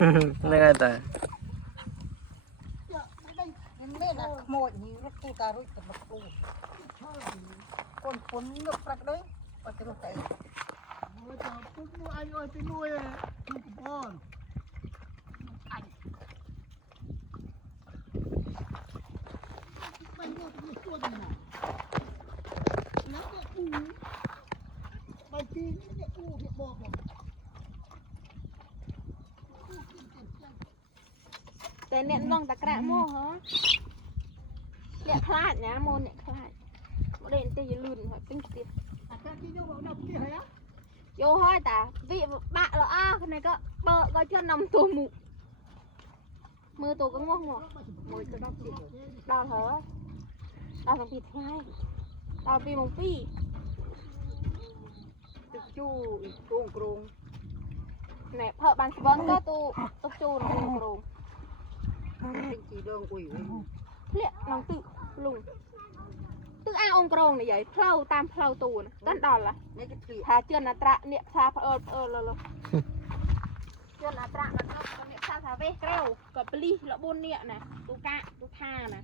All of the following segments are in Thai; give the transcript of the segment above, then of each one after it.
ngay tại นี่นะโมดนี่รถตู้ตารุ่ยกับรถตู้คนคนเงือกปลักเลยปัจจุบันใจโอ้ยแต่ปุ๊บนู่นไอ้อ้อยไปนู่นเลยนู่นก่อนไอ้ไม่รู้จะมีตัวยังไงแล้วก็อูไปจีนเนี่ยอูเนี่ยบอกเลยแต่เนี่ยลองตะกระโม่เหรอเนี่ยคลาดนะโมเนี่ยคลาดโมเดนจะยืนลื่นหอยปิ้งติด vô thôi ta vị bạn là cái này có bờ có chưa nằm tù mù mưa tù có ngon ngọt mùi cho đau chị đau thở đau thằng thịt ngay đau vì mông phi tục chu cuồng cuồng nè thợ bàn vâng có tu tục chu nó cuồng cuồng chỉ đơn quỷ liệt lòng tự lùng tức ai ông cuồng này vậy phâu tam phâu tù này tất đòn là hà chưa là trạ niệm xa lơ chưa là trạ là nó niệm xa xa về kêu có pli lọ bôn niệm này tu ca tu tha này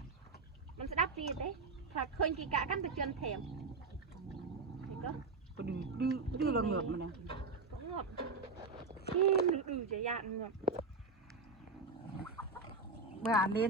มันจะดับปีเต้ถ้าเคยกินกะกันไปเจือนแถมเห็นก็ ดื้อเราเหงือกมันนะ ก็งบที่ดื้อจะยากงบ เมื่ออ่านเน้น